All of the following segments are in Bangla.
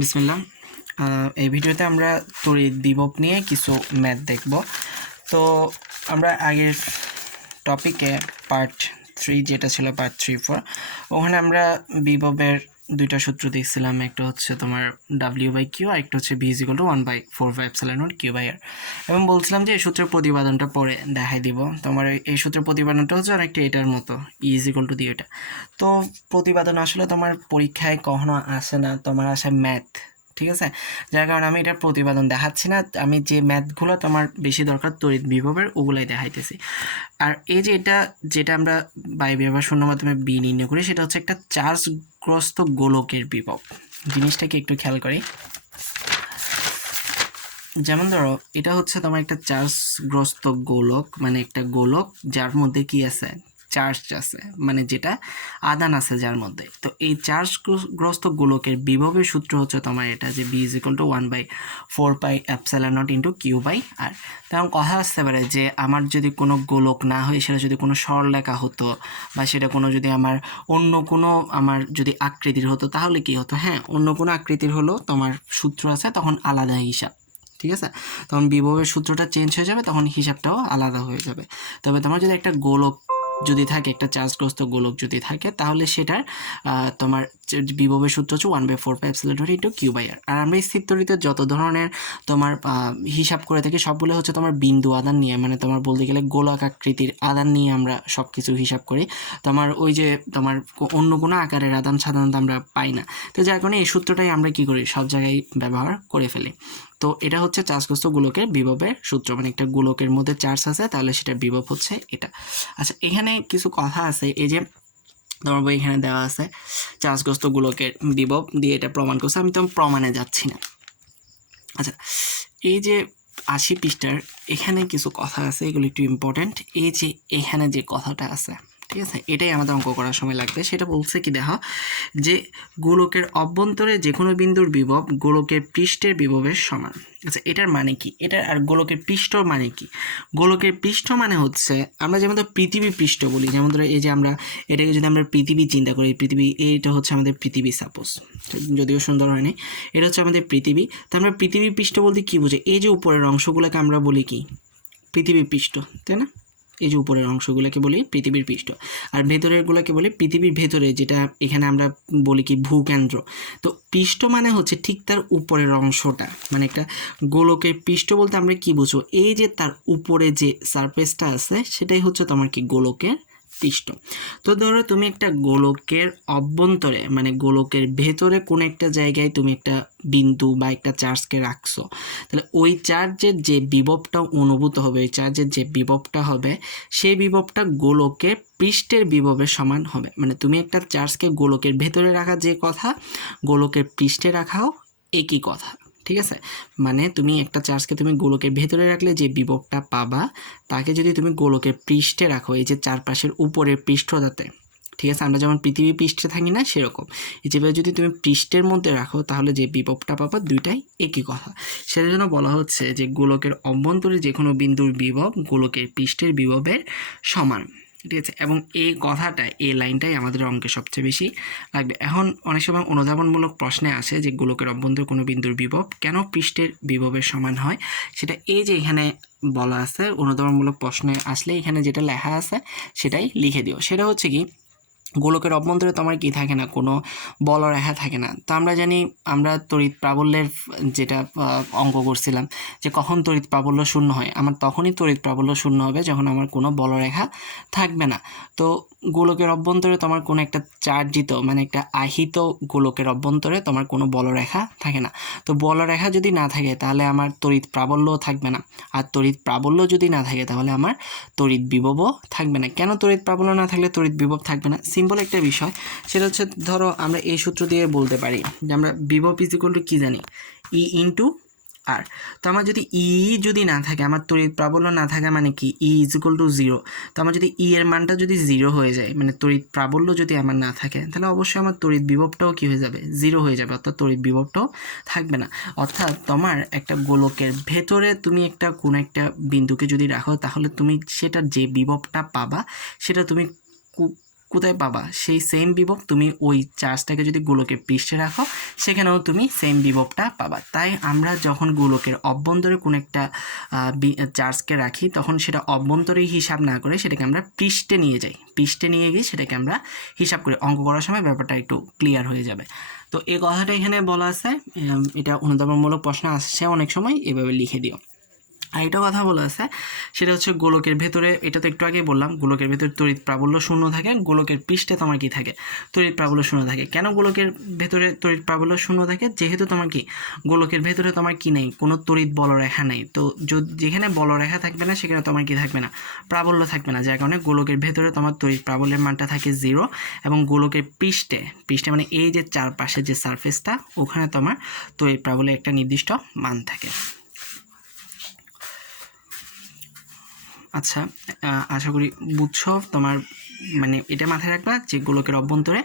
বিসমিল্লাহ। এই ভিডিওতে আমরা তড়িৎ বিভব নিয়ে কিছু ম্যাথ দেখব। তো আমরা আগের টপিকে পার্ট 3 যেটা ছিল পার্ট 3-4, ওখানে আমরা বিভবের দুইটা সূত্র দেখছিলাম। একটা হচ্ছে তোমার W/Q আর একটা হচ্ছে V = 1/4πε0 Q/R, এবং বলছিলাম যে এই সূত্রের প্রতিপাদনটা পরে দেখাই দিব। তোমার এই সূত্রের প্রতিপাদনটা হচ্ছে অনেকটা এটার মতো, E = দিয়ে এটা। তো প্রতিপাদন আসলে তোমার পরীক্ষায় কখনো আসে না, তোমার আসে ম্যাথ, ঠিক আছে? যার কারণে আমি এটার প্রতিপাদন দেখাচ্ছি না, আমি যে ম্যাথগুলো তোমার বেশি দরকার তড়িৎ বিভবের ওগুলাই দেখাইতেছি। আর এই যে এটা যেটা আমরা বায়বীয় বা শূন্য মাধ্যমে বি নির্ণয় করি, সেটা হচ্ছে একটা চার্জগ্রস্ত গোলকের বিভব। জিনিসটাকে একটু খেয়াল করি। যেমন ধরো এটা হচ্ছে তোমার একটা চার্জগ্রস্ত গোলক, মানে একটা গোলক যার মধ্যে কি আছে, চার্জ আছে, মানে যেটা আদান আছে যার মধ্যে। তো এই চার্জগ্রস্ত গোলকের বিভবের সূত্র হচ্ছে তোমার এটা, যে B = 1/4πε0 Q/R। তেমন কথা আসতে পারে যে আমার যদি কোনো গোলক না হয়, সেটা যদি কোনো সরলরেখা হতো, বা সেটা কোনো যদি আমার অন্য কোনো আমার যদি আকৃতির হতো, তাহলে কি হতো? হ্যাঁ, অন্য কোনো আকৃতির হলো তোমার সূত্র আছে, তখন আলাদা হিসাব, ঠিক আছে? তখন বিভবের সূত্রটা চেঞ্জ হয়ে যাবে, তখন হিসাবটাও আলাদা হয়ে যাবে। তবে তোমার যদি একটা গোলক যদি থাকে, একটা চার্জগ্রস্ত গোলক যদি থাকে, তাহলে সেটার তোমার বিভবের সূত্র হচ্ছে 1/4πε0 Q/R। আর আমরা স্থির তড়িতের যত ধরনের তোমার হিসাব করে থাকি, সবগুলো হচ্ছে তোমার বিন্দু আদান নিয়ে, মানে তোমার বলতে গেলে গোলক আকৃতির আদান নিয়ে আমরা সব কিছু হিসাব করি। তোমার ওই যে তোমার অন্য কোনো আকারের আদান সাধারণত আমরা পাই না। তো যার কারণে এই সূত্রটাই আমরা কি করি, সব জায়গায় ব্যবহার করে ফেলি। তো এটা হচ্ছে চার্জগ্রস্ত গোলকের বিভবের সূত্র, মানে একটা গোলকের মধ্যে চার্জ আছে, তাহলে সেটা বিভব হচ্ছে এটা। আচ্ছা, এখানে কিছু কথা আছে। এই যে তোমার বই এখানে দেওয়া আছে চার্জগ্রস্ত গোলকের বিভব দিয়ে এটা প্রমাণ করছে, আমি তো প্রমাণে যাচ্ছি না। আচ্ছা, এই যে 80 পৃষ্ঠার এখানে কিছু কথা আছে, এগুলো একটু ইম্পর্টেন্ট। এই যে এখানে যে কথাটা আছে, ঠিক আছে, এটাই আমাদের অঙ্ক করার সময় লাগবে। সেটা বলছে কি, দেখো যে গোলকের অভ্যন্তরে যে কোনো বিন্দুর বিভব গোলকের পৃষ্ঠের বিভবের সমান। আচ্ছা, এটার মানে কি? এটার আর গোলকের পৃষ্ঠ মানে কি? গোলকের পৃষ্ঠ মানে হচ্ছে, আমরা যেমন ধরো পৃথিবী পৃষ্ঠ বলি, যেমন ধরো এই যে আমরা এটাকে যদি আমরা পৃথিবী চিন্তা করি, পৃথিবী, এইটা হচ্ছে আমাদের পৃথিবী, সাপোজ, যদিও সুন্দর হয়নি, এটা হচ্ছে আমাদের পৃথিবী। তো আমরা পৃথিবী পৃষ্ঠ বলতে কি বুঝি? এই যে উপরের অংশগুলোকে আমরা বলি কি, পৃথিবী পৃষ্ঠ, তাই না? এই যে উপরের অংশগুলোকে বলি পৃথিবীর পৃষ্ঠ, আর ভেতরেরগুলোকে বলি পৃথিবীর ভেতরে, যেটা এখানে আমরা বলি কি ভূকেন্দ্র। তো পৃষ্ঠ মানে হচ্ছে ঠিক তার উপরের অংশটা, মানে একটা গোলকের পৃষ্ঠ বলতে আমরা কি বুঝো, এই যে তার উপরে যে সারফেসটা আছে, সেটাই হচ্ছে তোমার কি গোলকের পৃষ্ঠ। তো ধরো তুমি একটা গোলকের অভ্যন্তরে, মানে গোলকের ভেতরে কোনো একটা জায়গায় তুমি একটা বিন্দু বা একটা চার্জকে রাখছো, তাহলে ওই চার্জের যে বিভবটা অনুভূত হবে, ওই চার্জের যে বিভবটা হবে, সেই বিভবটা গোলকের পৃষ্ঠের বিভবের সমান হবে। মানে তুমি একটা চার্জকে গোলকের ভেতরে রাখা যে কথা, গোলকের পৃষ্ঠে রাখাও একই কথা, ঠিক আছে? মানে তুমি একটা চার্জকে তুমি গোলকের ভেতরে রাখলে যে বিভবটা পাবা, তাকে যদি তুমি গোলকের পৃষ্ঠে রাখো, এই যে চারপাশের উপরের পৃষ্ঠটাতে, ঠিক আছে, আমরা যেমন পৃথিবী পৃষ্ঠে থাকি না, সেরকম যেভাবে যদি তুমি পৃষ্ঠের মধ্যে রাখো, তাহলে যে বিভবটা পাবা দুইটাই একই কথা। সেটার জন্য বলা হচ্ছে যে গোলকের অভ্যন্তরে যে কোনো বিন্দুর বিভব গোলকের পৃষ্ঠের বিভবের সমান, ঠিক আছে? এবং এই কথাটা, এই লাইনটাই আমাদের অঙ্কে সবচেয়ে বেশি লাগবে। এখন অনেক সময় অনুধাবনমূলক প্রশ্নে আসে যে গোলকের অভ্যন্তরে কোনো বিন্দুর বিভব কেন পৃষ্ঠের বিভবের সমান হয়, সেটা এই যে এখানে বলা আছে। অনুধাবনমূলক প্রশ্নে আসলে এখানে যেটা লেখা আছে সেটাই লিখে দিও। সেটা হচ্ছে কি, গোলকের অভ্যন্তরে তোমার কি থাকে না, কোনো বলরেখা থাকে না। তো আমরা জানি, আমরা তড়িৎ প্রাবল্যের যেটা অঙ্ক করছিলাম, যে কখন তড়িৎ প্রাবল্য শূন্য হয়, আমার তখনই তড়িৎ প্রাবল্য শূন্য হবে যখন আমার কোনো বলরেখা থাকবে না। তো গোলকের অভ্যন্তরে তোমার কোনো একটা চার্জিত, মানে একটা আহিত গোলকের অভ্যন্তরে তোমার কোনো বলরেখা থাকে না। তো বলরেখা যদি না থাকে, তাহলে আমার তড়িৎ প্রাবল্যও থাকবে না। আর তড়িৎ প্রাবল্য যদি না থাকে, তাহলে আমার তড়িৎ বিভবও থাকবে না। কেন তড়িৎ প্রাবল্য না থাকলে তড়িৎ বিভব থাকবে না? সিম্পল একটা বিষয়, সেটা হচ্ছে ধরো আমরা এই সূত্র দিয়ে বলতে পারি যে আমরা বিভব = কি জানি, E × R। তো আমার যদি E যদি না থাকে, আমার তড়িৎ প্রাবল্য না থাকে, মানে কি E = 0। তো আমার যদি E এর মানটা যদি 0 হয়ে যায়, মানে তড়িৎ প্রাবল্য যদি আমার না থাকে, তাহলে অবশ্যই আমার তড়িৎ বিভবটাও কি হয়ে যাবে, 0 হয়ে যাবে, অর্থাৎ তড়িৎ বিভবটাও থাকবে না। অর্থাৎ তোমার একটা গোলকের ভেতরে তুমি একটা কোনো একটা বিন্দুকে যদি রাখো, তাহলে তুমি সেটার যে বিভবটা পাবা, সেটা তুমি কোথায় পাবা সেই সেম বিভব তুমি ওই চার্জটাকে যদি গোলকের পৃষ্ঠে রাখো সেখানেও তুমি সেম বিভবটা পাবা। তাই আমরা যখন গোলকের অভ্যন্তরে কোনো একটা চার্জকে রাখি তখন সেটা অভ্যন্তরে হিসাব না করে সেটাকে আমরা পৃষ্ঠে নিয়ে যাই, পৃষ্ঠে নিয়ে গিয়ে সেটাকে আমরা হিসাব করি। অঙ্ক করার সময় ব্যাপারটা একটু ক্লিয়ার হয়ে যাবে। তো এই কথাটা এখানে বলা আছে, এটা অনুধাবনমূলক প্রশ্ন আসছে অনেক সময়, এভাবে লিখে দিও। আর এটা কথা বলা আছে সেটা হচ্ছে গোলকের ভেতরে, এটা তো একটু আগেই বললাম, গোলকের ভেতরে তড়িৎ প্রাবল্য শূন্য থাকে, গোলকের পৃষ্ঠে তোমার কি থাকে তড়িৎ প্রাবল্য শূন্য থাকে। কেন গোলকের ভেতরে তড়িৎ প্রাবল্য শূন্য থাকে? যেহেতু তোমার কি গোলকের ভেতরে তোমার কি নেই, কোনো তড়িৎ বলরেখা নেই। তো যেখানে বলরেখা থাকবে না সেখানে তোমার কি থাকবে না, প্রাবল্য থাকবে না, যার কারণে গোলকের ভেতরে তোমার তড়িৎ প্রাবল্যের মানটা থাকে 0 এবং গোলকের পৃষ্ঠে মানে এই যে চারপাশে যে সারফেসটা ওখানে তোমার তড়িৎ প্রাবল্যের একটা নির্দিষ্ট মান থাকে। আচ্ছা, আশা করি বুঝছো। তোমার মানে এটা মাথায় রাখবা যে গোলকের অভ্যন্তরে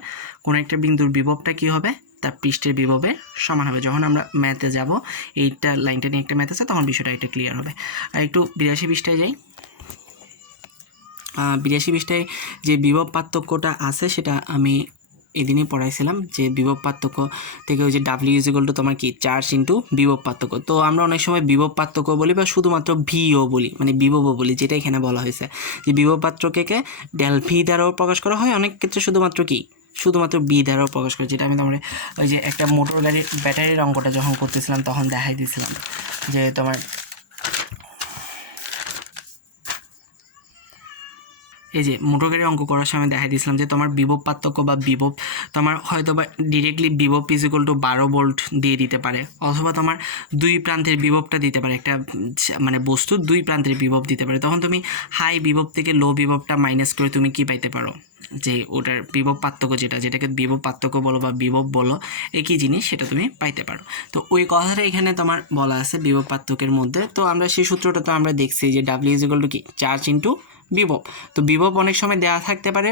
কোনো একটা বিন্দুর বিভবটা কী হবে, তার পৃষ্ঠের বিভবের সমান হবে। যখন আমরা ম্যাথে যাব, এইটা লাইনটা নিয়ে একটা ম্যাথ আছে, তখন বিষয়টা এটা ক্লিয়ার হবে। আর একটু 82 পৃষ্ঠায় যাই। 82 পৃষ্ঠায় যে বিভব পার্থক্যটা আছে সেটা আমি এদিনই পড়াইছিলাম, যে বিভব পার্থক্য থেকে ওই যে ডাব্লিউ ইজ ইকুয়াল টু তোমার কি চার্জ ইন্টু বিভব পার্থক্য। তো আমরা অনেক সময় বিভব পার্থক্য বলি বা শুধুমাত্র ভিও বলি, মানে বিভবও বলি, যেটা এখানে বলা হয়েছে যে বিভব পার্থক্যকে ডেল ভি দ্বারাও প্রকাশ করা হয়, অনেক ক্ষেত্রে শুধুমাত্র বি দ্বারাও প্রকাশ করে। যেটা আমি তোমার ওই যে একটা মোটর গাড়ির ব্যাটারির অঙ্কটা যখন করতেছিলাম তখন দেখাই দিয়েছিলাম যে তোমার এই যে মোটর গাড়ির অঙ্ক করার সময় দেখাই দিয়েছিলাম যে তোমার বিভব পার্থক্য বা বিভব তোমার হয়তো বা ডিরেক্টলি বিভব ইজ ইকুয়াল টু 12 ভোল্ট দিয়ে দিতে পারে, অথবা তোমার দুই প্রান্তের বিভবটা দিতে পারে, একটা মানে বস্তুর দুই প্রান্তের বিভব দিতে পারে। তখন তুমি হাই বিভব থেকে লো বিভবটা মাইনাস করে তুমি কি পাইতে পারো, যে ওটার বিভব পার্থক্য যেটাকে বিভব পার্থক্য বলো বা বিভব বলো, একই জিনিস, সেটা তুমি পাইতে পারো। তো ওই কথাটা এখানে তোমার বলা আছে বিভব পার্থক্যের মধ্যে। তো আমরা সেই সূত্রটা তো আমরা দেখছি যে ডাব্লিউ ইজ ইকুয়াল টু কি চার্জ ইন্টু বিভব। তো বিভব অনেক সময় দেওয়া থাকতে পারে,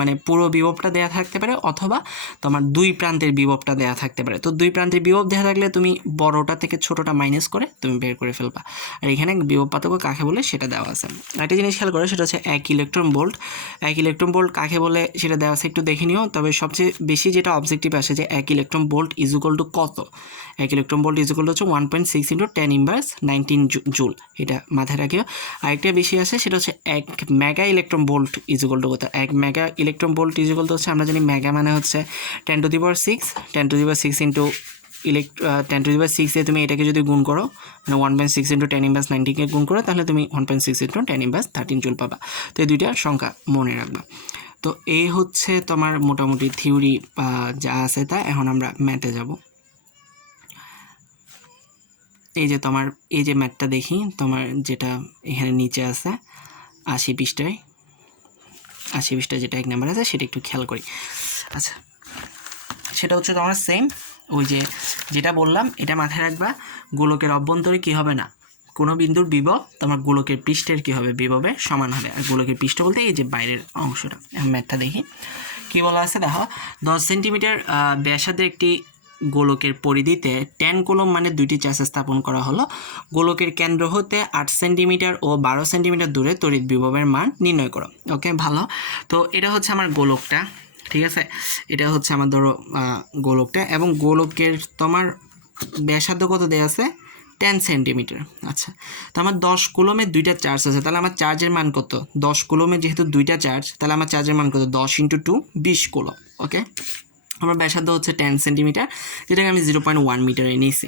মানে পুরো বিভবটা দেওয়া থাকতে পারে, অথবা তোমার দুই প্রান্তের বিভবটা দেওয়া থাকতে পারে। তো দুই প্রান্তের বিভব দেওয়া থাকলে তুমি বড়টা থেকে ছোটোটা মাইনাস করে তুমি বের করে ফেলবা। আর এখানে বিভব পার্থক্য কাকে বলে সেটা দেওয়া আছে। একটা জিনিস খেয়াল করে, সেটা হচ্ছে 1 ইলেকট্রন ভোল্ট। 1 ইলেকট্রন ভোল্ট কাকে বলে সেটা দেওয়া আছে, একটু দেখে নিও। তবে সবচেয়ে বেশি যেটা অবজেক্টিভ আসে যে 1 electron volt is equal to কত, 1 electron volt is equal to হচ্ছে 1.6 ইন্টু 10 ইনভার্স 19 জুল, এটা মাথায় রাখিও। আরেকটা বেশি আসে সেটা হচ্ছে 1 mega electron volt is equal to কত, 1 mega electron volt is equal to হচ্ছে, আমরা জানি মেগা মানে হচ্ছে 10 to the power 6 into 10 to the power 6 দিয়ে তুমি এটাকে যদি গুণ করো, মানে 1.6 ইন্টু 10 ইনভার্স 19কে গুণ করো, তাহলে তুমি 1.6 ইন্টু 10 ইনভার্স 13 জুল পাবা। তো এই দুইটা সংখ্যা মনে রাখবা। তো এই হচ্ছে তোমার মোটামুটি থিওরি যা আছে তা। এখন আমরা ম্যাথে যাব। এই যে তোমার এই যে ম্যাথটা দেখি, তোমার যেটা এখানে নিচে আছে 80 পৃষ্ঠায়, 80 পৃষ্ঠায় যেটা 1 নাম্বার আছে সেটা একটু খেয়াল করি। আচ্ছা, সেটা হচ্ছে তোমার সেম ওই যে যেটা বললাম, এটা মাথায় রাখবা, গোলকের অভ্যন্তরে কী হবে না, কোনো বিন্দুর বিভব তোমার গোলকের পৃষ্ঠের কী হবে, বিভবে সমান হবে। আর গোলকের পৃষ্ঠ বলতে এই যে বাইরের অংশটা। ম্যাথটা দেখি কী বলা আছে, দেখো 10 সেন্টিমিটার ব্যাসার্ধের একটি গোলকের পরিধিতে 10 কুলম্ব মানে দুইটি চার্জ স্থাপন করা হলো। গোলকের কেন্দ্র হতে 8 সেন্টিমিটার ও 12 সেন্টিমিটার দূরে তড়িৎ বিভবের মান নির্ণয় করো। ওকে, ভালো। তো এটা হচ্ছে আমার গোলকটা, ঠিক আছে, এটা হচ্ছে আমার ধরো গোলকটা, এবং গোলকের তোমার ব্যাসার্ধ কত দেওয়া আছে 10 সেন্টিমিটার। আচ্ছা, তো আমার 10 কুলম্বের দুইটা চার্জ আছে, তাহলে আমার চার্জের মান কত, 10 কুলম্বের যেহেতু দুইটা চার্জ, তাহলে আমার চার্জের মান কত, 10 ইন্টু 2 20 কুলম্ব। ওকে, আমার ব্যাসার্ধ হচ্ছে 10 সেন্টিমিটার, যেটাকে আমি 0.1 মিটারে নিয়েছি।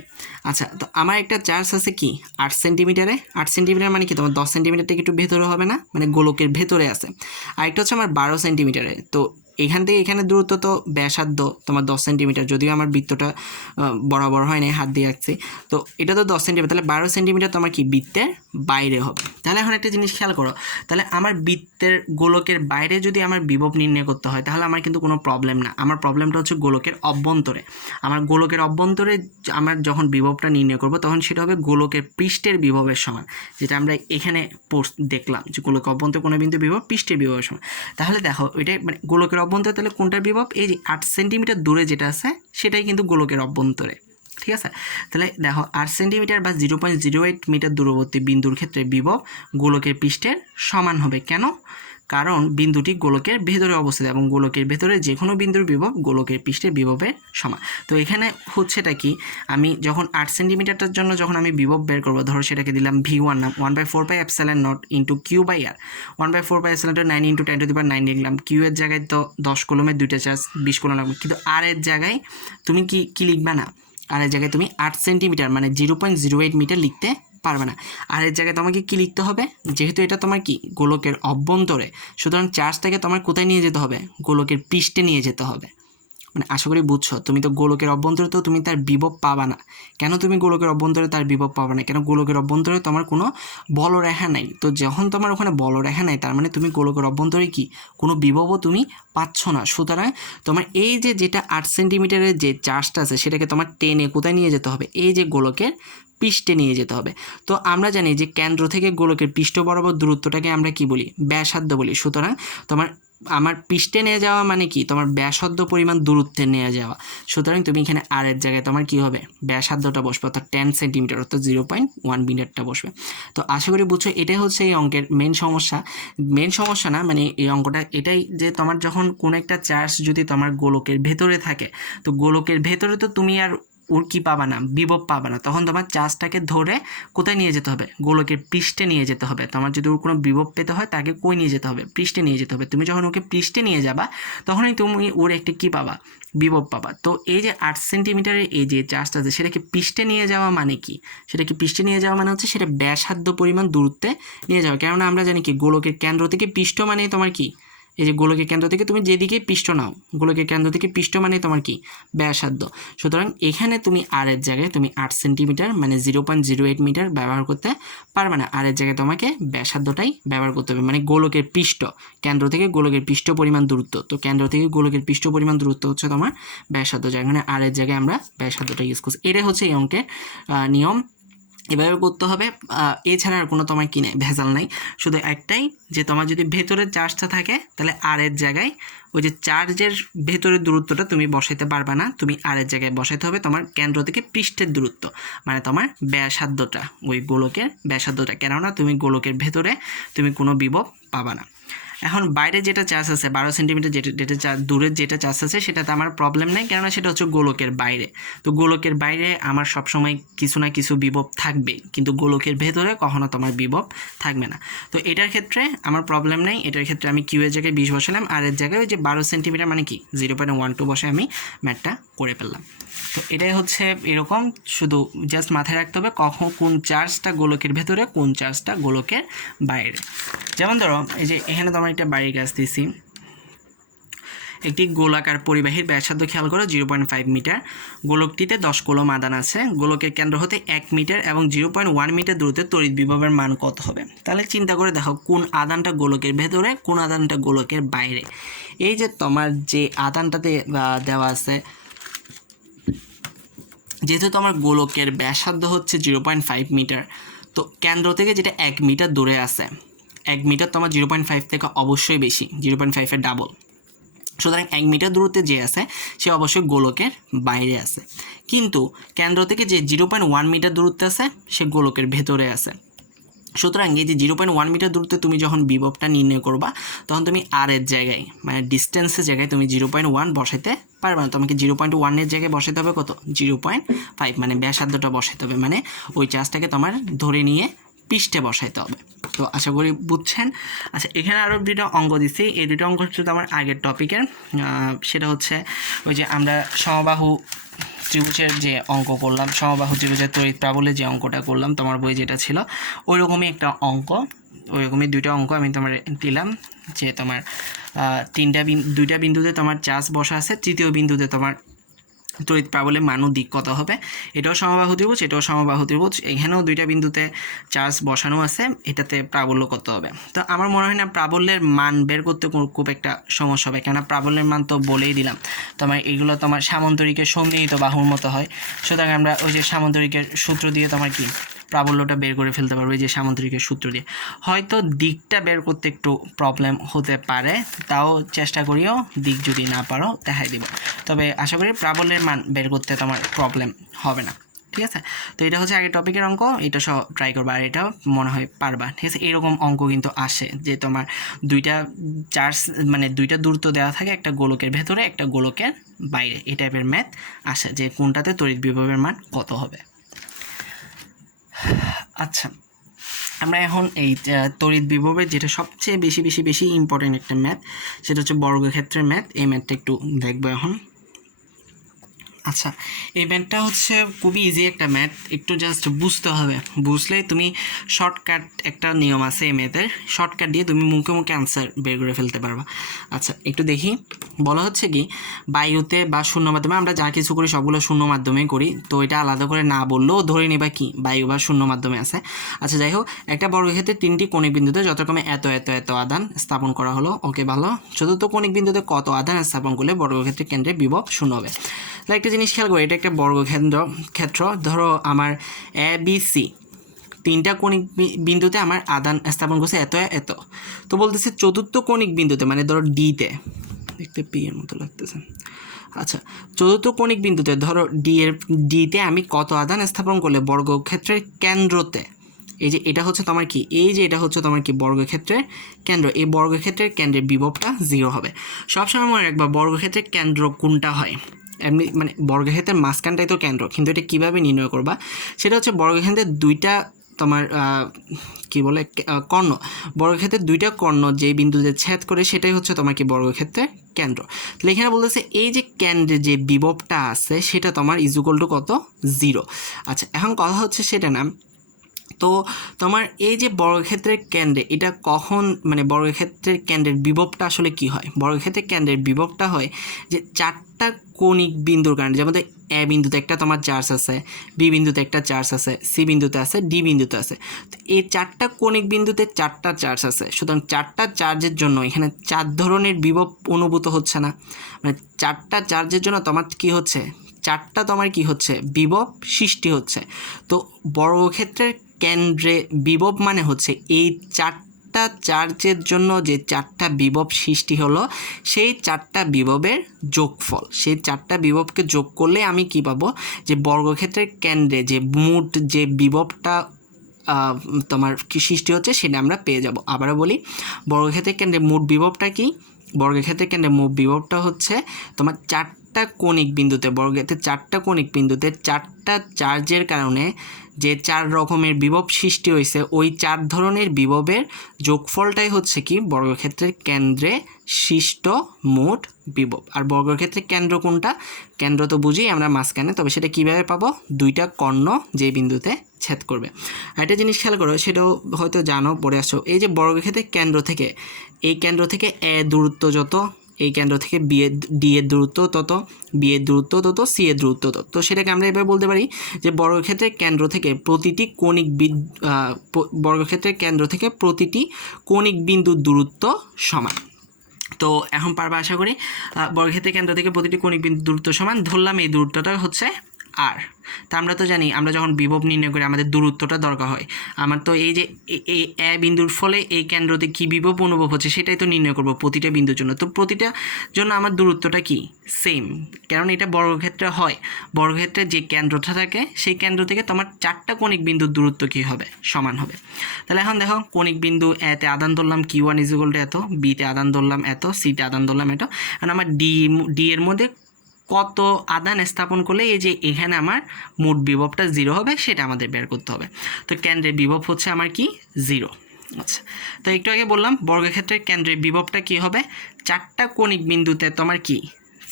আচ্ছা, তো আমার একটা চার্জ আছে কি 8 সেন্টিমিটারে, 8 সেন্টিমিটার মানে কি তোমার 10 সেন্টিমিটার থেকে একটু ভেতরে হবে না, মানে গোলকের ভেতরে আছে। আরেকটা হচ্ছে আমার 12 সেন্টিমিটারে। তো এখান থেকে এখানে দূরত্ব তো ব্যাসার্ধ তোমার 10 সেন্টিমিটার, যদিও আমার বৃত্তটা বরাবর হয় না, হাত দিয়ে রাখছি। তো এটা তো 10 সেন্টিমিটার, তাহলে 12 সেন্টিমিটার তোমার কি বৃত্তের বাইরে হবে। তাহলে এখন একটা জিনিস খেয়াল করো, তাহলে আমার বৃত্তের গোলকের বাইরে যদি আমার বিভব নির্ণয় করতে হয় তাহলে আমার কিন্তু কোনো প্রবলেম না। আমার প্রবলেমটা হচ্ছে গোলকের অভ্যন্তরে। আমার গোলকের অভ্যন্তরে আমার যখন বিভবটা নির্ণয় করব তখন সেটা হবে গোলকের পৃষ্ঠের বিভবের সমান, যেটা আমরা এখানে দেখলাম যে গোলকের অভ্যন্তরে কোনো বিন্দু বিভব পৃষ্ঠের বিভবের সমান। তাহলে দেখো এটা মানে গোলকের অভ্যন্তরে, তাহলে কোনটার বিভব, এই যে 8 সেন্টিমিটার দূরে যেটা আছে সেটাই কিন্তু গোলকের অভ্যন্তরে, ঠিক আছে। তাহলে দেখো 8 সেন্টিমিটার বা 0.08 মিটার দূরবর্তী বিন্দুর ক্ষেত্রে বিভব গোলকের পৃষ্ঠের সমান হবে। কেন? কারণ বিন্দুটি গোলকের ভেতরে অবস্থিত এবং গোলকের ভেতরে যে কোনো বিন্দুর বিভব গোলকের পৃষ্ঠের বিভবের সমান। তো এখানে হচ্ছেটা কি, আমি যখন 8 সেন্টিমিটারটার জন্য যখন আমি বিভব বের করবো, ধরো সেটাকে দিলাম V1 নাম, 1/4πε0 ইন্টু কিউ বাই আর, 1/4πε0 9 × 10⁹ লিখলাম। কিউ এর জায়গায় তো 10 কুলমের দুইটা চার্জ 20 কুলম লাগবে, কিন্তু আর এর জায়গায় তুমি কি লিখবা না, আর এর জায়গায় তুমি 8 সেন্টিমিটার মানে 0.08 মিটার লিখতে পারবে না। আর এর জায়গায় তোমাকে কি লিখতে হবে, যেহেতু এটা তোমার কি গোলকের অভ্যন্তরে, সুতরাং চার্জটাকে তোমার কোথায় নিয়ে যেতে হবে, গোলকের পৃষ্ঠে নিয়ে যেতে হবে। মানে আশা করি বুঝছো, তুমি তো গোলকের অভ্যন্তরে তো তুমি তার বিভব পাবা না। কেন তুমি গোলকের অভ্যন্তরে তার বিভব পাবা না, কেন গোলকের অভ্যন্তরে তোমার কোনো বলরেখা নাই। তো যখন তোমার ওখানে বলরেখা নাই, তার মানে তুমি গোলকের অভ্যন্তরে কি কোনো বিভবও তুমি পাচ্ছ না। সুতরাং তোমার এই যেটা 8 সেন্টিমিটারের যে চার্জটা আছে সেটাকে তোমার টেনে কোথায় নিয়ে যেতে হবে, এই যে গোলকের পৃষ্ঠে নিয়ে যেতে হবে। তো আমরা জানি যে কেন্দ্র থেকে গোলকের পৃষ্ঠ বরাবর দূরত্বটাকে আমরা কি বলি, ব্যাসার্ধ বলি। সুতরাং আমার পৃষ্ঠে নিয়ে যাওয়া মানে কি, তোমার ব্যাসার্ধ পরিমাণ দূরত্বে নিয়ে যাওয়া। সুতরাং তুমি এখানে আর এর জায়গায় তোমার কি হবে, ব্যাসার্ধটা বসবে, অর্থাৎ 10 সেন্টিমিটার অর্থাৎ 0.1 মিটারটা বসবে। তো আশা করি বুঝছো, এটাই হচ্ছে এই অঙ্কের মেন সমস্যা না, মানে এই অঙ্কটা এটাই যে তোমার যখন কোনো একটা চার্জ যদি তোমার গোলকের ভেতরে থাকে, তো গোলকের ভেতরে তো তুমি আর ওর কি পাবা না, বিভব পাবা না। তখন তোমার চার্জটাকে ধরে কোথায় নিয়ে যেতে হবে, গোলকের পৃষ্ঠে নিয়ে যেতে হবে। তোমার যদি ওর কোনো বিভব পেতে হয় তাকে কই নিয়ে যেতে হবে, পৃষ্ঠে নিয়ে যেতে হবে। তুমি যখন ওকে পৃষ্ঠে নিয়ে যাবা তখনই তুমি ওর একটি কী পাবা, বিভব পাবা। তো এই যে 8 সেন্টিমিটারের এই যে চার্জটা আছে সেটাকে পৃষ্ঠে নিয়ে যাওয়া মানে কি, সেটাকে পৃষ্ঠে নিয়ে যাওয়া মানে হচ্ছে সেটা ব্যাসার্ধ পরিমাণ দূরত্বে নিয়ে যাওয়া। কেননা আমরা জানি কি গোলকের কেন্দ্র থেকে পৃষ্ঠ মানে তোমার কি, এই যে গোলকের কেন্দ্র থেকে তুমি যেদিকে পৃষ্ঠ নাও, গোলকের কেন্দ্র থেকে পৃষ্ঠ মানে তোমার কি ব্যাসার্ধ। সুতরাং এখানে তুমি আর এর জায়গায় তুমি 8 সেন্টিমিটার মানে 0.08 মিটার ব্যবহার করতে পারবে না। আর এর জায়গায় তোমাকে ব্যাসার্ধটাই ব্যবহার করতে হবে, মানে গোলকের পৃষ্ঠ, কেন্দ্র থেকে গোলকের পৃষ্ঠ পরিমাণ দূরত্ব। তো কেন্দ্র থেকে গোলকের পৃষ্ঠ পরিমাণ দূরত্ব হচ্ছে তোমার ব্যাসার্ধ, যার মানে আর এর জায়গায় আমরা ব্যাসার্ধটা ইউজ করছি। এটাই হচ্ছে এই অঙ্কের নিয়ম, এভাবে করতে হবে। এছাড়া আর কোনো তোমার কি নেই, ভেজাল নাই। শুধু একটাই যে তোমার যদি ভেতরের চার্জটা থাকে তাহলে আর এর জায়গায় ওই যে চার্জের ভেতরের দূরত্বটা তুমি বসাইতে পারবে না, তুমি আর এর জায়গায় বসাইতে হবে তোমার কেন্দ্র থেকে পৃষ্ঠের দূরত্ব, মানে তোমার ব্যাসার্ধটা, ওই গোলকের ব্যাসার্ধটা। কেননা তুমি গোলকের ভেতরে তুমি কোনো বিভব পাবা না। এখন বাইরে যেটা চার্জ আছে 12 সেন্টিমিটার যেটা দূরের যেটা চার্জ আছে সেটাতে আমার প্রবলেম নেই, কেননা সেটা হচ্ছে গোলকের বাইরে। তো গোলকের বাইরে আমার সবসময় কিছু না কিছু বিভব থাকবেই, কিন্তু গোলকের ভেতরে কখনো তোমার বিভব থাকবে না। তো এটার ক্ষেত্রে আমার প্রবলেম নেই, এটার ক্ষেত্রে আমি কিউ এর জায়গায় 20 বসালাম, আর এর জায়গায় ওই যে 12 সেন্টিমিটার মানে কি 0.12 বসে আমি ম্যাথটা করে ফেললাম। তো এটাই হচ্ছে এরকম, শুধু জাস্ট মাথায় রাখতে হবে কখন কোন চার্জটা গোলকের ভেতরে, কোন চার্জটা গোলকের বাইরে। যেমন ধরো এই যে এখানে তোমার একটা বাড়ির গাছ দিয়েছি, একটি গোলাকার পরিবাহীর ব্যাসার্ধ খেয়াল করো 0.5 মিটার, গোলকটিতে 10 কুলম আধান আছে, গোলকের কেন্দ্র হতে 1 মিটার এবং 0.1 মিটার দূরত্বে তড়িৎ বিভবের মান কত হবে। তাহলে চিন্তা করে দেখো কোন আধানটা গোলকের ভেতরে, কোন আধানটা গোলকের বাইরে। এই যে তোমার যে আধানটাতে দেওয়া আছে, যেহেতু তোমার গোলকের ব্যাসার্ধ হচ্ছে 0.5 মিটার, তো কেন্দ্র থেকে যেটা 1 মিটার দূরে আছে, 1 মিটার তোমার 0.5 থেকে অবশ্যই বেশি, 0.5-এর ডাবল। সুতরাং 1 মিটার দূরত্বে যে আছে সে অবশ্যই গোলকের বাইরে আছে, কিন্তু কেন্দ্র থেকে যে 0.1 মিটার দূরত্বে আছে সে গোলকের ভেতরে আছে। সুতরাং এই যে 0.1 মিটার দূরত্বে তুমি যখন বিভবটা নির্ণয় করবা তখন তুমি আর এর জায়গায় মানে ডিস্টেন্সের জায়গায় তুমি 0.1 বসাইতে পারবে না, তোমাকে 0.1-এর জায়গায় বসাতে হবে কত, 0.5 মানে ব্যাসার্ধটা বসাইতে হবে, মানে ওই চার্জটাকে তোমার ধরে নিয়ে পৃষ্ঠে বসাইতে হবে। তো আশা করি বুঝছেন। আচ্ছা, এখানে আরও দুটো অঙ্ক দিচ্ছি, এই দুটো অঙ্ক হচ্ছে আমার আগের টপিকের, সেটা হচ্ছে ওই যে আমরা সমবাহু ত্রিভুজের যে অঙ্ক করলাম, সমবাহু ত্রিভুজের তড়িৎ প্রাবল্যের যে অঙ্কটা করলাম তোমার বই যেটা ছিল, ওই রকমই একটা অঙ্ক, ওই রকমই দুইটা অঙ্ক আমি তোমার দিলাম। যে তোমার দুইটা বিন্দুতে তোমার চার্জ বসা আছে, তৃতীয় বিন্দুতে তোমার তড়িৎ প্রাবল্যের মান ও দিক কত হবে। এটাও সমবাহু ত্রিভুজ, এটাও সমবাহু ত্রিভুজ, এখানেও দুইটা বিন্দুতে চার্জ বসানো আছে, এটাতে প্রাবল্য কত হবে। তো আমার মনে হয় না প্রাবল্যের মান বের করতে খুব একটা সমস্যা হবে, কেননা প্রাবল্যের মান তো বলেই দিলাম তোমার, এগুলো তোমার সামান্তরিকের সন্নিহিত বাহুর মতো হয়। সুতরাং আমরা ওই যে সামান্তরিকের সূত্র দিয়ে তোমার কি প্রাবল্যটা বের করে ফেলতে পারবো, এই যে সামান্তরিকের সূত্র দিয়ে। হয়তো দিকটা বের করতে একটু প্রবলেম হতে পারে, তাও চেষ্টা করিও, দিক যদি না পারো দেখাই দিব। তবে আশা করি প্রাবল্যের মান বের করতে তোমার প্রবলেম হবে না। ঠিক আছে। তো এটা হচ্ছে আগের টপিকের অঙ্ক, এটা সব ট্রাই করবা আর এটাও মনে হয় পারবা, ঠিক আছে। এরকম অঙ্ক কিন্তু আসে যে তোমার দুইটা চার্জ মানে দুইটা দূরত্ব দেওয়া থাকে, একটা গোলকের ভেতরে একটা গোলকের বাইরে, এই টাইপের ম্যাথ আসে যে কোনটাতে তড়িৎ বিভবের মান কত হবে। আচ্ছা, আমরা এখন এই তড়িৎ বিভবের যেটা সবচেয়ে বেশি ইম্পর্টেন্ট একটা ম্যাথ, সেটা হচ্ছে বর্গক্ষেত্রের ম্যাথ। এই ম্যাথটা একটু দেখবো এখন। আচ্ছা, এই ম্যাথটা হচ্ছে খুবই ইজি একটা ম্যাথ, একটু জাস্ট বুঝতে হবে, বুঝলেই তুমি শর্টকাট একটা নিয়ম আছে এই ম্যাথের, শর্টকাট দিয়ে তুমি মুখে মুখে আনসার বের করে ফেলতে পারবা। আচ্ছা, একটু দেখি। বলা হচ্ছে কি, বায়ুতে বা শূন্য মাধ্যমে, আমরা যা কিছু করি সবগুলো শূন্য মাধ্যমে করি, তো এটা আলাদা করে না বললেও ধরে নেবা কি বায়ু বা শূন্য মাধ্যমে আছে। আচ্ছা, যাই হোক, একটা বর্গক্ষেত্রে 3টি কণিক বিন্দুতে যথাক্রমে এত এত এত আধান স্থাপন করা হলো। ওকে, ভালো। চতুর্থ কণিক বিন্দুতে কত আধান স্থাপন করলে বর্গক্ষেত্রের কেন্দ্রে বিভব শূন্য হবে? তো একটা জিনিস খেয়াল করি, এটা একটা বর্গক্ষেত্র। ধরো আমার এ বি সি 3টা কণিক বিন্দুতে আমার আধান স্থাপন করছে এত এত। তো বলতেছে চতুর্থ কণিক বিন্দুতে, মানে ধরো ডিতে, দেখতে পি এর মতো লাগতেছে। আচ্ছা, চতুর্থ কণিক বিন্দুতে ধরো ডিতে আমি কত আধান স্থাপন করলে বর্গক্ষেত্রের কেন্দ্রতে, এই যে এটা হচ্ছে তোমার কি, এই যে এটা হচ্ছে তোমার কি বর্গক্ষেত্রের কেন্দ্র, এই বর্গক্ষেত্রের কেন্দ্রের বিভবটা 0 হবে। সবসময় মনে রাখবা বর্গক্ষেত্রের কেন্দ্র কোনটা হয়, এমনি মানে বর্গক্ষেত্রের মাঝখানটাই তো কেন্দ্র, কিন্তু এটা কীভাবে নির্ণয় করবা, সেটা হচ্ছে বর্গক্ষেত্রের দুইটা তোমার কি বলে কর্ণ, বর্গক্ষেত্রের দুইটা কর্ণ যে বিন্দুতে ছেদ করে সেটাই হচ্ছে তোমার কি বর্গক্ষেত্রের কেন্দ্র। তাহলে এখানে বলতেছে এই যে কেন্দ্রে যে বিভবটা আছে সেটা তোমার ইজুকাল টু কত, 0। আচ্ছা, এখন কথা হচ্ছে সেটা না, তো তোমার এই যে বর্গক্ষেত্রের কেন্দ্রে এটা কখন, মানে বর্গক্ষেত্রের কেন্দ্রের বিভবটা আসলে কি হয়? বর্গক্ষেত্রের কেন্দ্রের বিভবটা হয় যে 4টা কণিক বিন্দুর কারণে, যেমন এ বিন্দুতে একটা তোমার চার্জ আছে, বি বিন্দুতে একটা চার্জ আছে, সি বিন্দুতে আছে, ডি বিন্দুতে আছে। তো এই 4টা কণিক বিন্দুতে 4টা চার্জ আছে, সুতরাং 4টা চার্জের জন্য এখানে 4 ধরনের বিভব অনুভূত হচ্ছে না, মানে 4টা চার্জের জন্য তোমার কি হচ্ছে, 4টা তোমার কি হচ্ছে, বিভব সৃষ্টি হচ্ছে। তো বর্গক্ষেত্রের কেন্দ্রে বিভব মানে হচ্ছে এই 4টা চার্জের জন্য যে 4টা বিভব সৃষ্টি হলো, সেই 4টা বিভবের যোগফল, সেই 4টা বিভবকে যোগ করলে আমি কি পাবো, যে বর্গক্ষেত্রের কেন্দ্রে যে মোট যে বিভবটা তোমার কি সৃষ্টি হচ্ছে সেটা আমরা পেয়ে যাব। আবারও বলি, বর্গক্ষেত্রের কেন্দ্রে মোট বিভবটা কি, বর্গক্ষেত্রের কেন্দ্রে মোট বিভবটা হচ্ছে তোমার 4টা কণিক বিন্দুতে, বর্গক্ষেত্রের 4টা কণিক বিন্দুতে 4টা চার্জের কারণে যে 4 রকমের বিভব সৃষ্টি হয়েছে, ওই 4 ধরনের বিভবের যোগফলটাই হচ্ছে কি বর্গক্ষেত্রের কেন্দ্রে সৃষ্ট মোট বিভব। আর বর্গক্ষেত্রের কেন্দ্র কোনটা, কেন্দ্র তো বুঝি আমরা মাঝখানে, তবে সেটা কীভাবে পাবো, দুইটা কর্ণ যে বিন্দুতে ছেদ করবে। একটা জিনিস খেয়াল করো, সেটাও হয়তো জানো, পড়ে আসছো, এই যে বর্গক্ষেত্রের কেন্দ্র থেকে, এই কেন্দ্র থেকে এ দূরত্ব যত, এই কেন্দ্র থেকে ডি এর দূরত্ব তত, বি এর দূরত্ব তত, সি এর দূরত্ব তত। তো সেটাকে আমরা এভাবে বলতে পারি যে বর্গক্ষেত্রের কেন্দ্র থেকে প্রতিটি কণিক বর্গক্ষেত্রের কেন্দ্র থেকে প্রতিটি কণিক বিন্দুর দূরত্ব সমান। তো এখন পারবা আশা করি। বর্গক্ষেত্রের কেন্দ্র থেকে প্রতিটি কণিক বিন্দুর দূরত্ব সমান, ধরলাম এই দূরত্বটা হচ্ছে আর। তা আমরা তো জানি, আমরা যখন বিভব নির্ণয় করি আমাদের দূরত্বটা দরকার হয়। আমার তো এই যে এই এ বিন্দুর ফলে এই কেন্দ্রতে কি বিভব অনুভব হচ্ছে সেটাই তো নির্ণয় করব প্রতিটা বিন্দুর জন্য। তো প্রতিটা জন্য আমার দূরত্বটা কি সেম, কারণ এটা বর্গক্ষেত্রে হয়। বর্গক্ষেত্রে যে কেন্দ্রটা থাকে সেই কেন্দ্র থেকে তোমার 4টা কণিক বিন্দুর দূরত্ব কি হবে, সমান হবে। তাহলে এখন দেখো, কণিক বিন্দু এতে আদান ধরলাম Q1 = এত, বিতে আদান ধরলাম এত, সিতে আদান ধরলাম এত। কারণ আমার ডি এর মধ্যে কত আদান স্থাপন করলে এই যে এখানে আমার মোট বিভবটা 0 হবে সেটা আমাদের বের করতে হবে। তো কেন্দ্রের বিভব হচ্ছে আমার কি 0। আচ্ছা, তো একটু আগে বললাম বর্গক্ষেত্রের কেন্দ্রের বিভবটা কি হবে, 4টা কণিক বিন্দুতে তোমার কি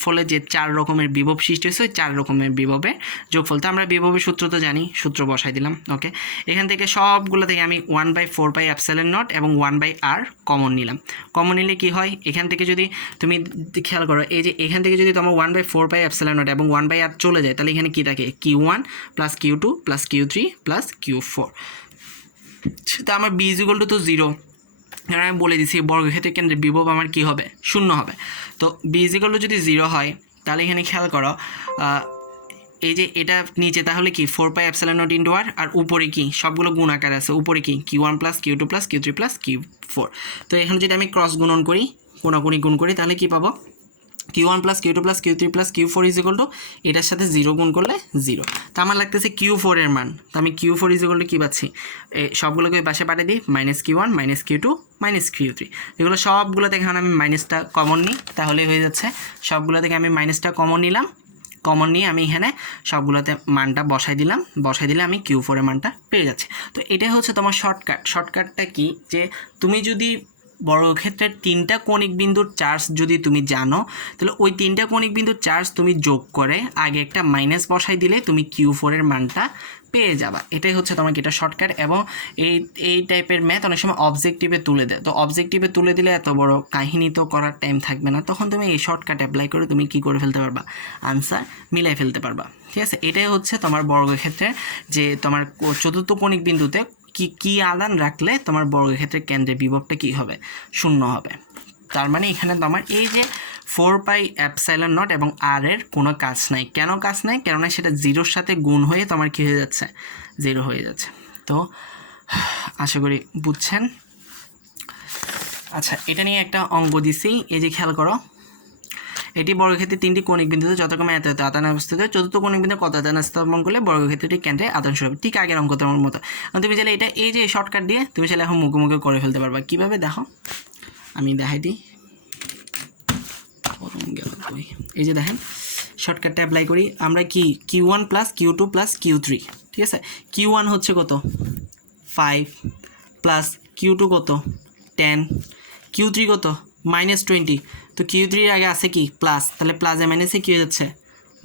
ফলে যে 4 রকমের বিভব সৃষ্টি হয়েছে, ওই 4 রকমের বিভবের যোগফল। তো আমরা বিভবের সূত্র তো জানি, সূত্র বসাই দিলাম। ওকে, এখান থেকে সবগুলো থেকে আমি 1/4πε0 এবং 1/r কমন নিলাম। কমন নিলে কি হয়, এখান থেকে যদি তুমি খেয়াল করো, এই যে এখান থেকে যদি তোমার 1/4πε0 এবং 1/r চলে যায়, তাহলে এখানে কি থাকে, Q1 + Q2 + Q3 + Q4। তো আমার b = তো 0, কারণ আমি বলে দিচ্ছি বর্গক্ষেত্রের কেন্দ্রে বিভব আমার কি হবে, 0 হবে। তো b = যদি 0 হয়, তাহলে এখানে খেয়াল করো, এই যে এটা নিচে তাহলে কি 4πε0 × r, আর উপরে কি সবগুলো গুণ আকার আছে, উপরে কি Q1 + Q2 + Q3 + Q4। তো এখানে যদি আমি ক্রস গুণন করি, কোনাকুনি গুণ করি, তাহলে কি পাবো, Q1 plus Q2 plus Q3 plus Q4 is equal two এটার সাথে 0 গুণ করলে 0। তো আমার লাগতেছে Q4 এর মান, তো আমি Q4 ইজ ইকুয়াল টু কী পাচ্ছি, সবগুলোকে পাশে পাঠিয়ে দিই, -Q1 -Q2 -Q3, এগুলো সবগুলো থেকে আমি মাইনাসটা কমন নিই তাহলেই হয়ে যাচ্ছে। সবগুলো থেকে আমি মাইনাসটা কমন নিলাম, কমন নিয়ে আমি এখানে সবগুলোতে মানটা বসাই দিলে আমি Q4 এর মানটা পেয়ে যাচ্ছি। তো এটাই হচ্ছে তোমার শর্টকাটটা কি, যে তুমি যদি বর্গক্ষেত্রের 3টা কৌণিক বিন্দুর চার্জ যদি তুমি জানো, তাহলে ওই 3টা কৌণিক বিন্দুর চার্জ তুমি যোগ করে আগে একটা মাইনাস বসাই দিলে তুমি Q4 এর মানটা পেয়ে যাবা। এটাই হচ্ছে তোমাকে এটা শর্টকাট। এবং এই টাইপের ম্যাথ অনেক সময় অবজেক্টিভে তুলে দেয়, তো অবজেক্টিভে তুলে দিলে এত বড় কাহিনী তো করার টাইম থাকবে না, তখন তুমি এই শর্টকাট অ্যাপ্লাই করে তুমি কী করে ফেলতে পারবা, আনসার মিলাই ফেলতে পারবা। ঠিক আছে, এটাই হচ্ছে তোমার বর্গক্ষেত্রের যে তোমার চতুর্থ কৌণিক বিন্দুতে কি আদান রাখলে তোমার বর্গক্ষেত্রের কেন্দ্রের বিভবটা কী হবে, 0 হবে। তার মানে এখানে তোমার এই যে 4πε0 এবং আর এর কোনো কাজ নাই। কেন কাজ নাই? কেননা সেটা 0-র সাথে গুণ হয়ে তোমার কী হয়ে যাচ্ছে, 0 হয়ে যাচ্ছে। তো আশা করি বুঝছেন। আচ্ছা, এটা নিয়ে একটা অঙ্ক দিছি, এই যে খেয়াল করো, এটি বর্গক্ষেত্রে 3টি কৌণিক বিন্দুতে যথাক্রমে এত এত আদান অবস্থিত, চতুর্থ কৌণিক বিন্দু কত আদান স্থাপন করলে বর্গক্ষেত্রটি কেন্দ্রে আদান শুরু হবে। ঠিক আগের অঙ্ক তোমার মতো। তুমি চাইলে এটা এই যে শর্টকাট দিয়ে তুমি চাইলে এখন মুখে করে ফেলতে পারবা। কীভাবে দেখো, আমি দেখাই দিই। এই যে দেখেন, শর্টকাটটা অ্যাপ্লাই করি আমরা, কি Q1 plus Q2 plus Q3, ঠিক আছে। Q1 হচ্ছে কত 5 প্লাস Q2 কত 10, Q3 কত -20, তো Q3 এর আগে আছে কি প্লাস, তাহলে প্লাসে মাইনাসে কী হয়ে যাচ্ছে,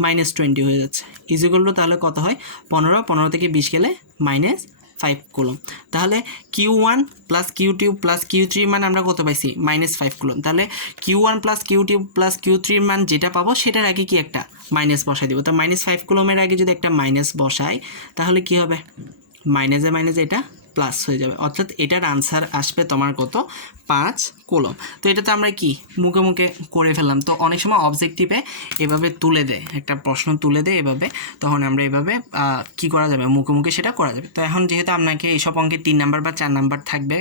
-20 হয়ে যাচ্ছে। ইজ ইকুয়াল টু তাহলে কত হয় 15 থেকে 20 গেলে -5 কুলম। তাহলে Q1 plus Q2 plus Q3 মান আমরা কত পাইছি, -5 কুলম। তাহলে Q1 plus Q2 plus Q3 মান যেটা পাবো সেটার আগে কি একটা মাইনাস বসাই দেবো। তো -5 কুলমের আগে যদি একটা মাইনাস বসাই তাহলে কি হবে, মাইনাসে এটা প্লাস হয়ে যাবে, অর্থাৎ এটার আনসার আসবে তোমার কত 5 কুলম। তো এটা তো আমরা কি মুখে করে ফেললাম। তো অনেক সময় অবজেক্টিভে এভাবে তুলে দেয়, একটা প্রশ্ন তুলে দেয় এভাবে, তখন আমরা এভাবে কি করা যাবে, মুখে সেটা করা যাবে। তো এখন যেহেতু আপনাকে এইসব অঙ্কে 3 নাম্বার বা 4 নাম্বার থাকবে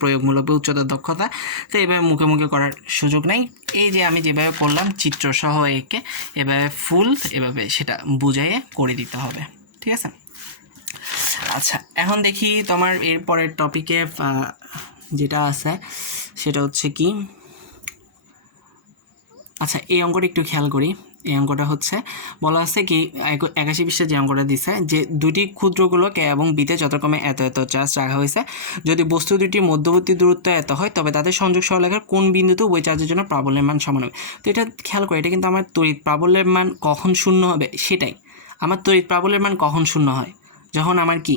প্রয়োগমূলক উচ্চতর দক্ষতা, তো এভাবে মুখে করার সুযোগ নেই। এই যে আমি যেভাবে করলাম চিত্রসহ একে এভাবে ফুল এভাবে সেটা বুঝাইয়ে করে দিতে হবে, ঠিক আছে। আচ্ছা, এখন দেখি তোমার এরপরের টপিকে যেটা আছে সেটা হচ্ছে কি, আচ্ছা এই অঙ্কটা একটু খেয়াল করি। এই অঙ্কটা হচ্ছে বলা আছে কি 81 পৃষ্ঠায় যে অঙ্কটা দিছে, যে দুটি ক্ষুদ্র গোলক এ এবং বিতে যথাক্রমে এত এত চার্জ রাখা হয়েছে, যদি বস্তু দুটির মধ্যবর্তী দূরত্ব এত হয় তবে তাদের সংযোগ সরলরেখার কোন বিন্দুতে ওই চার্জের জন্য প্রাবল্যের মান সমান হবে। তো এটা খেয়াল করে, এটা কিন্তু আমার তড়িৎ প্রাবল্যের মান কখন শূন্য হবে, সেটাই আমার তড়িৎ প্রাবল্যের মান কখন শূন্য হয়, যখন আমার কি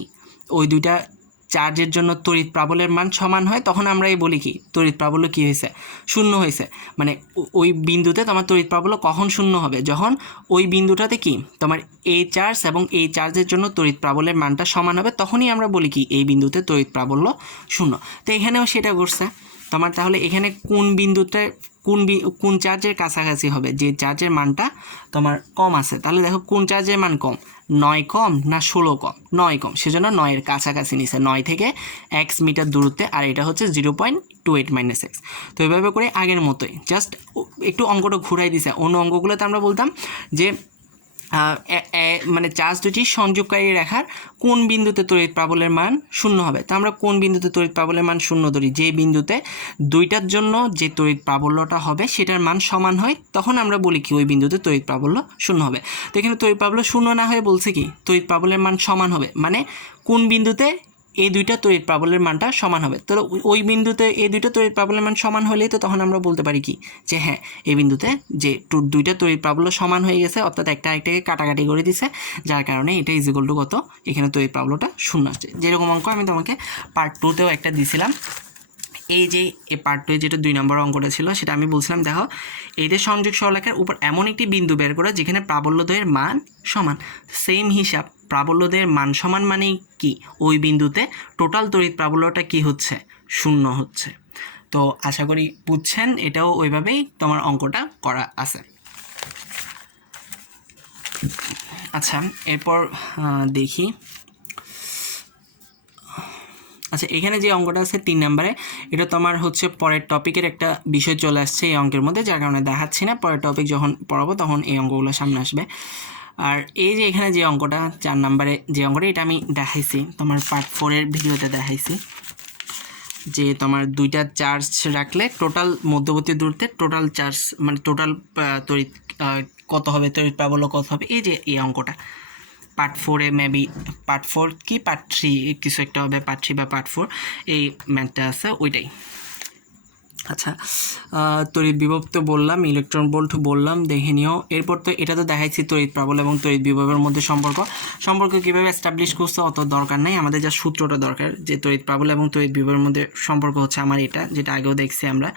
ওই দুইটা চার্জের জন্য তড়িৎ প্রাবল্যের মান সমান হয়, তখন আমরা এই বলি কি তড়িৎ প্রাবল্য কী হয়েছে, শূন্য হয়েছে। মানে ওই বিন্দুতে তোমার তড়িৎ প্রাবল্য কখন শূন্য হবে, যখন ওই বিন্দুটাতে কি তোমার এই চার্জ এবং এই চার্জের জন্য তড়িৎ প্রাবল্যের মানটা সমান হবে, তখনই আমরা বলি কি এই বিন্দুতে তড়িৎ প্রাবল্য শূন্য। তো এখানেও সেটা করছে তোমার। তাহলে এখানে কোন বিন্দুতে কোন চার্জের কাছাকাছি হবে, যে চার্জের মানটা তোমার কম আছে। তাহলে দেখো কোন চার্জের মান কম, 9 কম না 16 কম, 9 কম, সেজন্য 9-এর কাছাকাছি নিছে, 9 থেকে x মিটার দূরত্বে, আর এটা হচ্ছে 0.28 - x। তো এইভাবে করে আগের মতোই জাস্ট একটু অঙ্কটা ঘুরাই দিছে। অন্য অঙ্কগুলোতে আমরা বলতাম যে মানে চার্জ দুটি সংযোগকারী রেখার কোন বিন্দুতে তড়িৎ প্রাবল্যের মান শূন্য হবে। তো আমরা কোন বিন্দুতে তড়িৎ প্রাবল্যের মান শূন্য ধরি, যে বিন্দুতে দুইটার জন্য যে তড়িৎ প্রাবল্যটা হবে সেটার মান সমান হয়, তখন আমরা বলি কি ওই বিন্দুতে তড়িৎ প্রাবল্য শূন্য হবে। তো এখানে তড়িৎ প্রাবল্য শূন্য না হয়ে বলছে কি তড়িৎ প্রাবল্যের মান সমান হবে, মানে কোন বিন্দুতে এই দুইটা তড়িৎ প্রাবল্যের মানটা সমান হবে। তো ওই বিন্দুতে এই দুইটা তড়িৎ প্রাবল্যের মান সমান হলেই তো তখন আমরা বলতে পারি কি যে হ্যাঁ এই বিন্দুতে যে দুইটা তড়িৎ প্রাবল্য সমান হয়ে গেছে, অর্থাৎ একটা আরেকটাকে কাটাকাটি করে দিছে, যার কারণে এটা ইজ ইকুয়াল টু কত, এখানে তড়িৎ প্রাবল্যটা শূন্য আসছে। যেরকম অঙ্ক আমি তোমাকে পার্ট 2-তেও একটা দিছিলাম। এই যে এই পার্ট 2 যেটা 2 নম্বর অঙ্কটা ছিল, সেটা আমি বলছিলাম দেখো এদের সংযোগ সরলরেখার উপর এমন একটি বিন্দু বের করা যেখানে প্রাবল্যদ্বয়ের মান সমান। সেম হিসাব, প্রাবল্যদ্বয়ের মান সমান মানে কি ওই বিন্দুতে টোটাল তড়িৎ প্রাবল্যটা কি হচ্ছে, শূন্য হচ্ছে। তো আশা করি বুঝছেন, এটাও ওইভাবেই তোমার অঙ্কটা করা আছে। আচ্ছা এরপর দেখি, আচ্ছা, এখানে যে অঙ্কটা আছে 3 নম্বরে, এটা তোমার হচ্ছে পরের টপিকের একটা বিষয় চলে আসছে এই অঙ্কের মধ্যে, যার কারণে দেখাচ্ছি না, পরের টপিক যখন পড়াবো তখন এই অঙ্কগুলো সামনে আসবে। আর এই যে এখানে যে অঙ্কটা 4 নম্বরে যে অঙ্কটা, এটা আমি দেখাইছি তোমার পার্ট 4-এর ভিডিওতে দেখাইছি, যে তোমার 2টা চার্জ রাখলে টোটাল মধ্যবর্তী দূরত্বে টোটাল চার্জ মানে টোটাল তড়িৎ কত হবে, তড়িৎ প্রাবল্য কত হবে, এই যে এই অঙ্কটা পার্ট 4-এ মেবি পার্ট 4 কি পার্ট 3 কিছু একটা হবে, পার্ট 3 বা পার্ট 4 এই ম্যাথটা আছে ওইটাই। আচ্ছা, তড়িৎ বিভব তো বললাম, ইলেকট্রন ভোল্ট বললাম, দেখে নিও। এরপর তো এটা তো দেখাইছি তড়িৎ প্রাবল্য এবং তড়িৎ বিভবের মধ্যে সম্পর্ক কীভাবে এস্টাবলিশ করছে অত দরকার নাই, আমাদের যা সূত্রটা দরকার, যে তড়িৎ প্রাবল্য এবং তড়িৎ বিভবের মধ্যে সম্পর্ক হচ্ছে আমার এটা, যেটা আগেও দেখছি আমরা,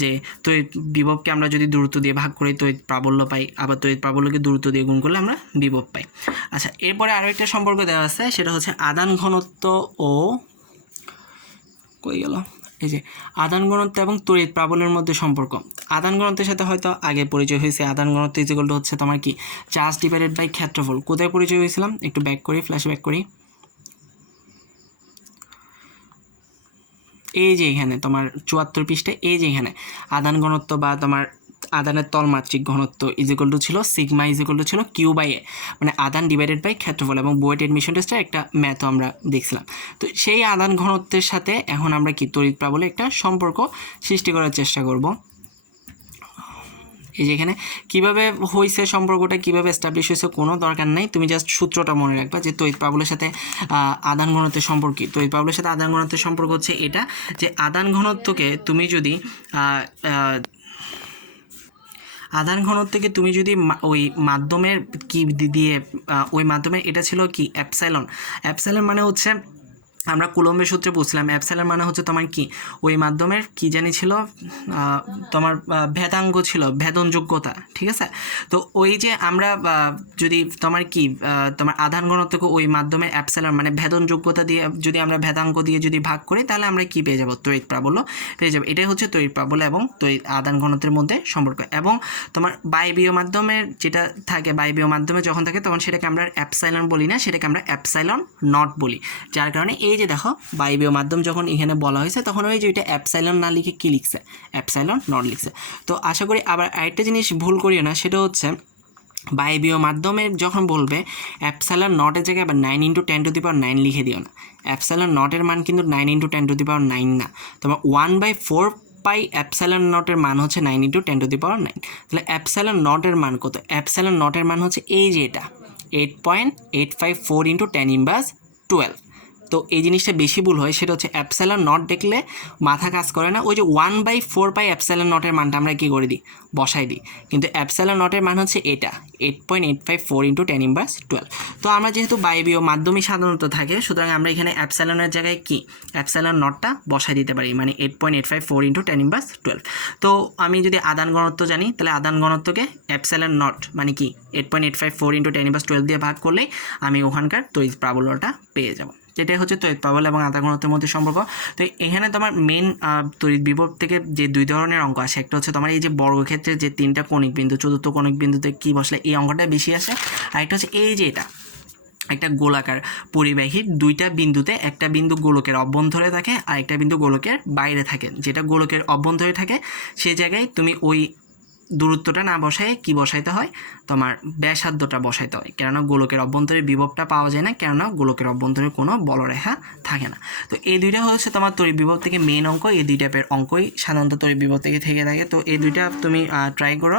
যে তড়িৎ বিভবকে আমরা যদি দূরত্ব দিয়ে ভাগ করি তড়িৎ প্রাবল্য পাই, আবার তড়িৎ প্রাবল্যকে দূরত্ব দিয়ে গুণ করলে আমরা বিভব পাই। আচ্ছা, এরপরে আরও একটা সম্পর্ক দেওয়া আছে, সেটা হচ্ছে আদান ঘনত্ব ও কই গেল, এই যে আদান ঘনত্ব এবং তড়িৎ প্রাবল্যের মধ্যে সম্পর্ক। আদান ঘনত্বের সাথে হয়তো আগে পরিচয় হয়েছে, আদান ঘনত্ব ইকুয়াল টু হচ্ছে তোমার কি চার্জ ডিভাইডেড বাই ক্ষেত্রফল। কোথায় পরিচয় হয়েছিলাম, একটু ব্যাক করি, ফ্ল্যাশ ব্যাক করি, এই যে এখানে তোমার 74 পৃষ্ঠায়, এই যে এখানে আদান ঘনত্ব বা তোমার আদানের তলমাত্রিক ঘনত্ব ইজিক্যাল টু ছিল সিগমা ইজিক্যাল টু ছিল কিউ বাই এ, মানে আদান ডিভাইডেড বাই ক্ষেত্রফল, এবং বুয়েট এডমিশন টেস্টের একটা ম্যাথও আমরা দেখছিলাম। তো সেই আদান ঘনত্বের সাথে এখন আমরা কি তড়িৎ প্রাবল্যে একটা সম্পর্ক সৃষ্টি করার চেষ্টা করব। এই যে এখানে কীভাবে হয়েছে সম্পর্কটা, কীভাবে এস্টাবলিশ হয়েছে কোনো দরকার নাই, তুমি জাস্ট সূত্রটা মনে রাখবা, যে তড়িৎ প্রাবল্যের সাথে আদান ঘনত্বের সম্পর্ক কি। তড়িৎ প্রাবল্যের সাথে আদান ঘনত্বের সম্পর্ক হচ্ছে এটা, যে আদান ঘনত্বকে তুমি যদি আদান ঘনত্বকে তুমি যদি ওই মাধ্যমের কি দিয়ে ওই মাধ্যমের, এটা ছিল কি অ্যাপসাইলন, অ্যাপসাইলন মানে হচ্ছে আমরা কুলম্বের সূত্রে বুঝলাম, অ্যাপসাইলন মানে হচ্ছে তোমার কি ওই মাধ্যমের কি জানি ছিল তোমার ভেদাঙ্গ ছিল, ভেদনযোগ্যতা, ঠিক আছে। তো ওই যে আমরা যদি তোমার কি তোমার আধান ঘনত্বকে ওই মাধ্যমের অ্যাপসাইলন মানে ভেদনযোগ্যতা দিয়ে যদি আমরা ভেদাঙ্গ দিয়ে যদি ভাগ করি, তাহলে আমরা কি পেয়ে যাবো, তড়িৎ প্রাবল্য পেয়ে যাবো। এটাই হচ্ছে তড়িৎ প্রাবল্য এবং তড়িৎ আদান ঘনত্বের মধ্যে সম্পর্ক। এবং তোমার বায়বীয় মাধ্যমের যেটা থাকে, বায়বীয় মাধ্যমে যখন থাকে তখন সেটাকে আমরা অ্যাপসাইলন বলি না, সেটাকে আমরা অ্যাপসাইলন নট বলি। যার কারণে এই যে দেখো বায়বীয় মাধ্যম যখন এখানে বলা হয়েছে তখন ওই যে এটা অ্যাপসাইলন না লিখে কি লিখছে, অ্যাপসাইলন নট লিখছে। তো আশা করি আবার আরেকটা জিনিস ভুল করিও না, সেটা হচ্ছে বায়বীয় মাধ্যমের যখন বলবে অ্যাপসাইলন নটের জায়গায় আবার 9 × 10⁹ লিখে দিও না। অ্যাপসাইলন নটের মান কিন্তু 9 × 10⁹ না, তোমার 1/4 পাই অ্যাপসাইলন নটের মান হচ্ছে 9 × 10⁹। তাহলে অ্যাপসাইলন নটের মান কত, অ্যাপসাইলন নটের মান হচ্ছে এই যে এটা 8.854 × 10⁻12। তো এই জিনিসটা বেশি ভুল হয়, সেটা হচ্ছে অ্যাপসাইলন নট দেখলে মাথা কাজ করে না, ওই যে 1/4 পাই অ্যাপসাইলন নটের মানটা আমরা কী করে দিই, বসাই দিই, কিন্তু অ্যাপসাইলন নটের মান হচ্ছে এটা 8.854 × 10⁻12। তো আমরা যেহেতু বায়বীয় মাধ্যমই সাধারণত থাকে, সুতরাং আমরা এখানে অ্যাপসাইলনের জায়গায় কি অ্যাপসাইলন নটটা বসাই দিতে পারি, মানে 8.854 × 10⁻12। তো আমি যদি আদান ঘনত্ব জানি, তাহলে আদান ঘনত্বকে অ্যাপসাইলন নট মানে কি 8.854 × 10⁻12 দিয়ে ভাগ করলেই আমি ওখানকার তড়িৎ প্রাবল্যটা পেয়ে যাব। এটাই হচ্ছে তড়িৎ প্রাবল্য এবং আদান ঘনত্বের মধ্যে সম্পর্ক। তো এখানে তোমার মেন তড়িৎ বিভব থেকে যে 2 ধরনের অঙ্ক আসে, একটা হচ্ছে তোমার এই যে বর্গক্ষেত্রের যে 3টা কণিক বিন্দু, চতুর্থ কণিক বিন্দুতে কী বসলে এই অঙ্কটা বেশি আসে। আর একটা হচ্ছে এই যে এটা একটা গোলাকার পরিবাহীর 2টা বিন্দুতে একটা বিন্দু গোলকের অভ্যন্তরে থাকে আর একটা বিন্দু গোলকের বাইরে থাকে। যেটা গোলকের অভ্যন্তরে থাকে সেই জায়গায় তুমি ওই দূরত্বটা না বসায় কি বসাইতে হয়, তোমার ব্যাসার্ধটা বসাইতে হয়, কেননা গোলকের অভ্যন্তরে বিভবটা পাওয়া যায় না, কেননা গোলকের অভ্যন্তরে কোনো বলরেখা থাকে না। তো এই দুইটা হচ্ছে তোমার তড়িৎ বিভব থেকে মেন অঙ্ক, এই 2 টাইপের অঙ্কই সাধারণত তড়িৎ বিভব থেকে থাকে। তো এই 2টা তুমি ট্রাই করো।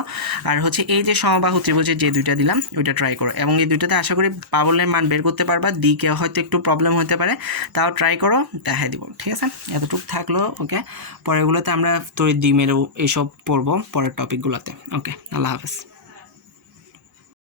আর হচ্ছে এই যে সমবাহু ত্রিভুজের যে 2টা দিলাম ওইটা ট্রাই করো, এবং এই 2টাতে আশা করি প্রাবল্যের মান বের করতে পারবা। দিকে হয়তো একটু প্রবলেম হতে পারে, তাও ট্রাই করো, দেখাই দিব, ঠিক আছে। এতটুকু থাকলো, ওকে। পরেরগুলোতে আমরা তড়িৎ দ্বিমেরু এইসব পড়বো পরের টপিকগুলোতে, ওকে। আল্লাহ হাফেজ।